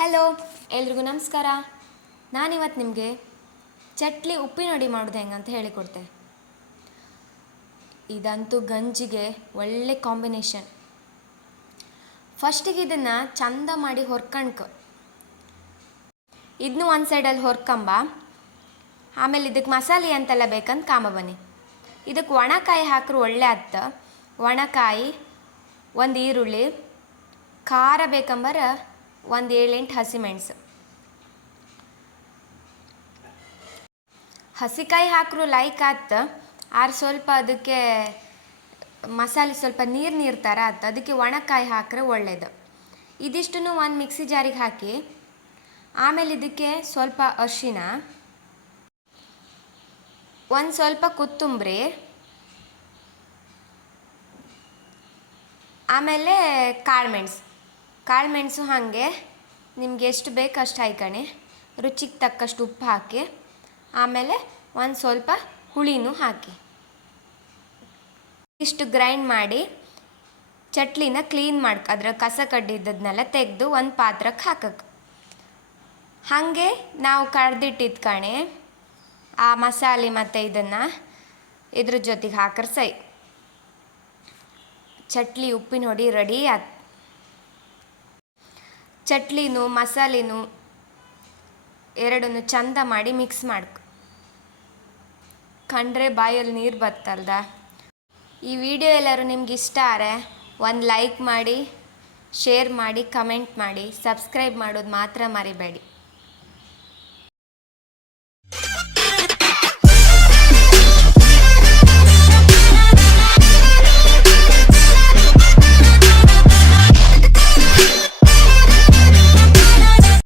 Hello, ಎಲ್ರಿಗೂ ನಮಸ್ಕಾರ. ನಾನಿವತ್ತು ನಿಮಗೆ ಚಟ್ಲಿ ಉಪ್ಪಿನೊಡಿ ಮಾಡೋದು ಹೆಂಗೆ ಅಂತ ಹೇಳಿಕೊಡ್ತೆ ಇದಂತೂ ಗಂಜಿಗೆ ಒಳ್ಳೆ ಕಾಂಬಿನೇಷನ್. ಫಸ್ಟಿಗೆ ಇದನ್ನು ಚಂದ ಮಾಡಿ ಹೊರ್ಕಣ್ಕ. ಇದನ್ನು ಒಂದು ಸೈಡಲ್ಲಿ ಹೊರ್ಕಂಬ. ಆಮೇಲೆ ಇದಕ್ಕೆ ಮಸಾಲೆ ಅಂತೆಲ್ಲ ಬೇಕಂತ ಕಾಮ ಬನ್ನಿ. ಇದಕ್ಕೆ ಒಣಕಾಯಿ ಹಾಕ್ರೆ ಒಳ್ಳೆ ಅತ್ತ. ಒಣಕಾಯಿ, ಒಂದು ಈರುಳ್ಳಿ, ಖಾರ ಬೇಕಂಬರ ಒಂದು ಏಳೆಂಟು ಹಸಿಮೆಣಸು ಹಸಿಕಾಯಿ ಹಾಕ್ರು ಲೈಕ್ ಆತ, ಆರು ಸ್ವಲ್ಪ ಅದಕ್ಕೆ ಮಸಾಲೆ ಸ್ವಲ್ಪ ನೀರು ನೀರು ಥರ ಆತ, ಅದಕ್ಕೆ ಒಣಕಾಯಿ ಹಾಕ್ರೆ ಒಳ್ಳೇದು. ಇದಿಷ್ಟನ್ನು ಒಂದು ಮಿಕ್ಸಿ ಜಾರಿಗೆ ಹಾಕಿ, ಆಮೇಲೆ ಇದಕ್ಕೆ ಸ್ವಲ್ಪ ಅರಿಶಿನ ಒಂದು ಸ್ವಲ್ಪ ಕೊತ್ತಂಬರಿ, ಆಮೇಲೆ ಕಾಳುಮೆಣಸು ಕಾಳುಮೆಣಸು ಹಾಗೆ ನಿಮ್ಗೆ ಎಷ್ಟು ಬೇಕು ಅಷ್ಟು ಹಾಯ್ಕಣಿ. ರುಚಿಗೆ ತಕ್ಕಷ್ಟು ಉಪ್ಪು ಹಾಕಿ, ಆಮೇಲೆ ಒಂದು ಸ್ವಲ್ಪ ಹುಳಿನೂ ಹಾಕಿ. ಇಷ್ಟು ಗ್ರೈಂಡ್ ಮಾಡಿ ಚಟ್ಲಿನ ಕ್ಲೀನ್ ಮಾಡ್ಕ, ಅದರ ಕಸ ಕಡ್ಡಿದ್ದದನ್ನೆಲ್ಲ ತೆಗೆದು ಒಂದು ಪಾತ್ರಕ್ಕೆ ಹಾಕಕ್ಕೆ ಹಾಗೆ ನಾವು ಕಡ್ದಿಟ್ಟಿದ್ದ ಕಣೆ, ಆ ಮಸಾಲೆ ಮತ್ತು ಇದನ್ನು ಇದ್ರ ಜೊತೆಗೆ ಹಾಕ್ರೆ ಸೈ. ಚಟ್ಲಿ ಉಪ್ಪಿನ ಹೊಡಿ ರೆಡಿ ಆತ್. ಚಟ್ಲಿನೂ, ಮಸಾಲೆನೂ ಎರಡನ್ನು ಚಂದ ಮಾಡಿ ಮಿಕ್ಸ್ ಮಾಡ್ಕೊ. ಕಂಡ್ರೆ ಬಾಯಲ್ಲಿ ನೀರು ಬರ್ತಲ್ದ ಈ ವಿಡಿಯೋ ಎಲ್ಲರೂ ನಿಮ್ಗೆ ಇಷ್ಟ ಆದರೆ ಒಂದು ಲೈಕ್ ಮಾಡಿ ಶೇರ್ ಮಾಡಿ ಕಮೆಂಟ್ ಮಾಡಿ ಸಬ್ಸ್ಕ್ರೈಬ್ ಮಾಡೋದು ಮಾತ್ರ ಮರಿಬೇಡಿ.